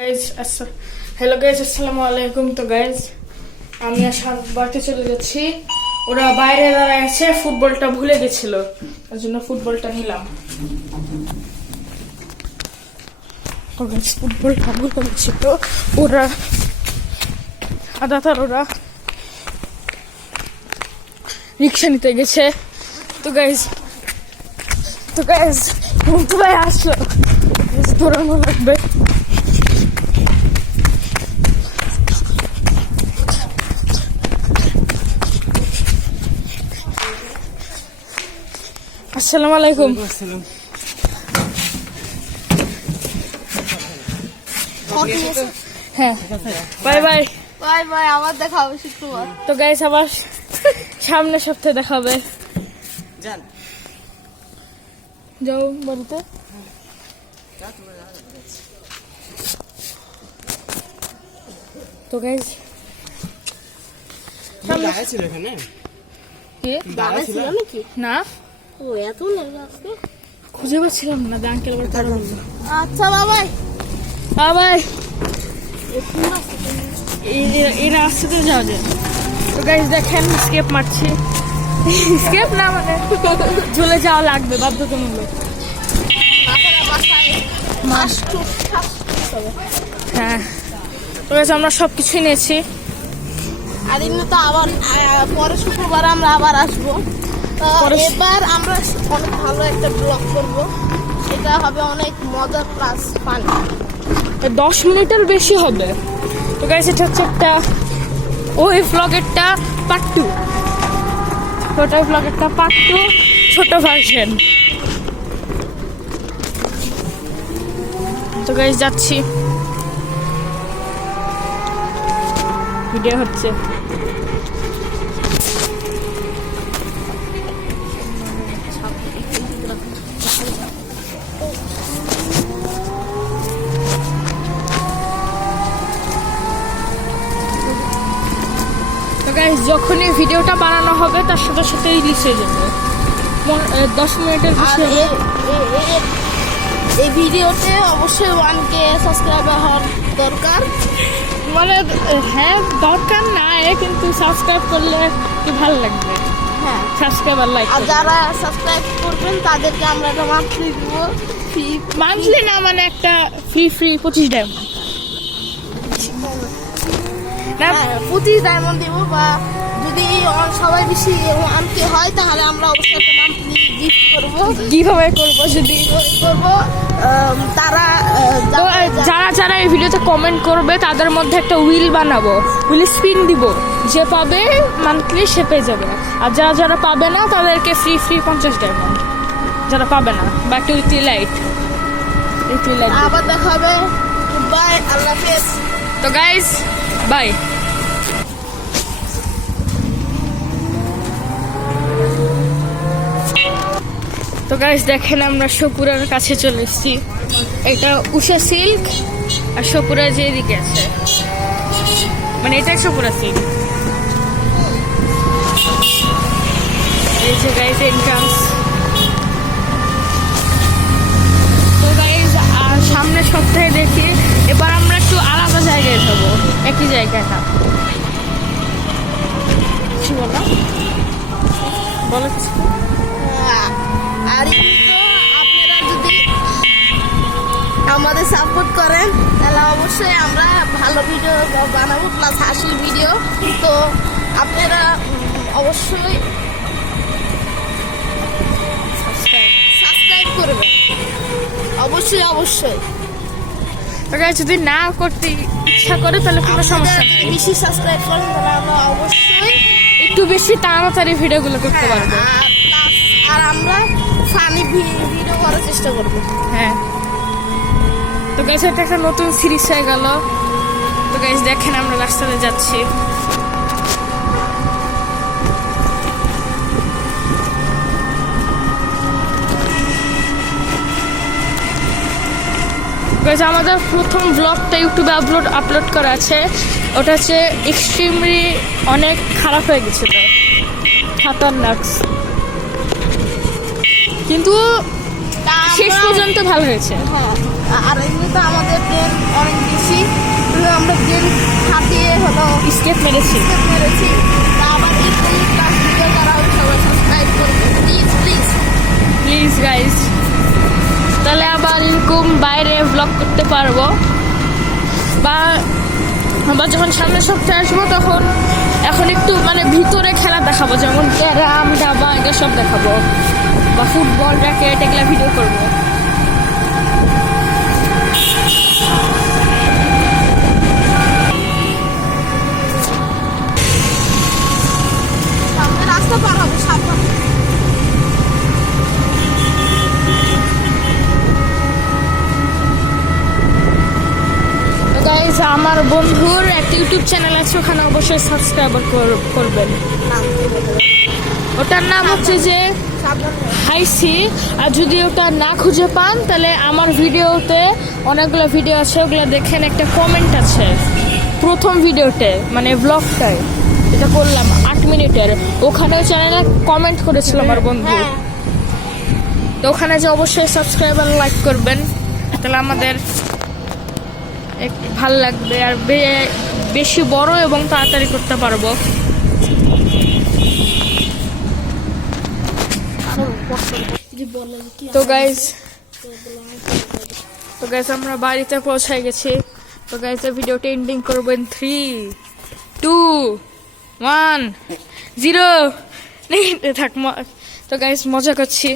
Hello guys, আসসালামু আলাইকুম। তো গাইজ আমি আর বাড়িতে চলে যাচ্ছি। ওরা বাইরে দাঁড়ায় আছে, ফুটবলটা ভুলে গেছিল, ওই জন্য ফুটবলটা নিলাম। ফুটবলটা ভুলে গেছিল ওরা, ওরা রিক্সা নিতে গেছে। তো গাইজ ভাই আসলো, দৌড়ানো লাগবে। আসসালামু আলাইকুম। হ্যাঁ, বাই বাই বাই বাই, আবার দেখা হবে শুক্রবার। তো গাইস আবার সামনের সপ্তাহে দেখা হবে। যাও বলতে। তো গাইস ছিল এখানে কে দাদা ছিল নাকি? না, ও এত লেগে আসবে, খুঁজে পাচ্ছিলাম না। আঙ্কেল আবার তারা বললো আচ্ছা বাবাই বাবাই এই রাস্তাতে যাওয়া যায়। তো গাইস দেখেন স্কেপ মারছি, স্কেপ না মানে চলে যাওয়া লাগবে বাধ্যতামূলক। হ্যাঁ, তো গাইস আমরা সবকিছুই নিয়েছি। আর এমনি তো আবার পরে শুক্রবার আমরা আবার আসবো। এবার আমরা অনেক ভালো একটা ব্লগ করব, সেটা হবে অনেক মজা প্লাস ফান। 10 মিনিটের বেশি হবে। তো গাইস এটা হচ্ছে একটা ওই ব্লগেরটা পার্ট 2, ছোট ব্লগেরটা পার্ট 2, ছোট ভার্সন। তো গাইস যাচ্ছি, ভিডিও হচ্ছে। যখনই ভিডিওটা বানানো হবে তার সাথে সাথে রিলিজ হয়ে যাবে। 10 মিনিটের বেশি হবে। এই ভিডিওতে অবশ্যই 1K সাবস্ক্রাইবার হওয়ার দরকার। মানে হ্যাঁ দরকার নাই, কিন্তু সাবস্ক্রাইব করলে কি ভালো লাগবে। হ্যাঁ, সাবস্ক্রাইবার লাইক। আর যারা সাবস্ক্রাইব করবেন তাদেরকে আমরা একটা মান্থলি দিব। মান্থলি না, মানে একটা ফ্রি 25 ডায়মন্ড। না, 25 ডায়মন্ড দিব। বা যদি সবাই বেশি 1K হয় তাহলে আমরা অবশ্যই একটা মান্থলি গিফট করবো। কিভাবে করবো যদি করবো তারা যারা এই ভিডিওতে কমেন্ট করবে তাদের মধ্যে একটা হুইল বানাবো, হুইল স্পিন দিব। যে পাবে মান্থলি সে পেয়ে যাবে। আর যারা পাবে না তাদেরকে ফ্রি 50 ডায়মন্ড, যারা পাবে না। বা একটা উইকলি লাইট। আবার দেখা হবে। বাই, আল্লাহ হাফেজ। তো গাইস বাই। তো গাইস দেখেন আমরা সপুরার কাছে চলে এসেছি। এটা উষা সিল্ক, আর সপুরা যে এদিকে আছে, মানে এটাই সপুরা সিল্ক। এই যে গাইস এন্ট্রান্স। তো গাইস সামনের সপ্তাহে দেখি এবার আমরা একটু আলাদা জায়গায় যাবো, একই জায়গায় না। কিছু বলো কিছু। আর আপনারা যদি আমাদের সাপোর্ট করেন তাহলে অবশ্যই আমরা ভালো ভিডিও বানাবো, প্লাস হাসির ভিডিও। তো আপনারা অবশ্যই সাবস্ক্রাইব করবেন, অবশ্যই। যদি না করতে ইচ্ছা করে তাহলে কোনো সমস্যা নেই। বেশি সাবস্ক্রাইব করেন তাহলে আমরা অবশ্যই একটু বেশি তাড়াতাড়ি ভিডিওগুলো করতে পারবো। আর আমরা ফানি ভিডিও করার চেষ্টা করবো। হ্যাঁ, তো গাইস এটা একটা নতুন সিরিজ হয়ে গেল। তো গাইস দেখেন আমরা রাস্তাতে যাচ্ছি। গাইস আমাদের প্রথম ব্লগটা ইউটিউবে আপলোড করা আছে, ওটা হচ্ছে এক্সট্রিমলি অনেক খারাপ হয়ে গেছিল, খাতারনাক। কিন্তু শেষ পর্যন্ত ভালো হয়েছে। হ্যাঁ, আর এমনিতে আমাদের ট্রেন অনেক বেশি স্টেপ মেরেছি। তা আবার এরকম ক্লাস ভিডিও যারা হবে সবাই সাবস্ক্রাইব করবে প্লিজ প্লিজ। প্লিজ গাইস, তাহলে আবার এরকম বাইরে ব্লগ করতে পারবো, বা আবার যখন সামনের সপ্তাহে আসবো তখন এখন একটু মানে ভিতরে খেলা দেখাবো, যেমন ক্যারাম দাবা এগুলো সব দেখাবো, বা ফুটবল র্যাকেট এগুলা ভিডিও করবো। সামনে রাস্তা পার হবে সাবধানে। গাইস, আমার বন্ধুর একটা ইউটিউব চ্যানেল আছে, ওখানে অবশ্যই সাবস্ক্রাইবার করবেন। ওটার নাম হচ্ছে যে সাবধানে। হাইসি। আর যদি ওটা না খুঁজে পান তাহলে আমার ভিডিওতে অনেকগুলো ভিডিও আছে, ওগুলো দেখেন। একটা কমেন্ট আছে প্রথম ভিডিওতে, মানে ব্লগটায় এটা করলাম 8 মিনিটের, ওখানেও চ্যানেলে কমেন্ট করেছিল আমার বন্ধু। হ্যাঁ তো ওখানে যে অবশ্যই সাবস্ক্রাইব আর লাইক করবেন, তাহলে আমাদের একটু ভালো লাগবে আর বেশি বড় এবং তাড়াতাড়ি করতে পারবো। তো গাইস আমরা বাড়িতে পৌঁছায় গেছি। তো গাইস ভিডিওটা এন্ডিং করবো in 3, 2, 1, 0। থাক, তো গাইস মজা করছি।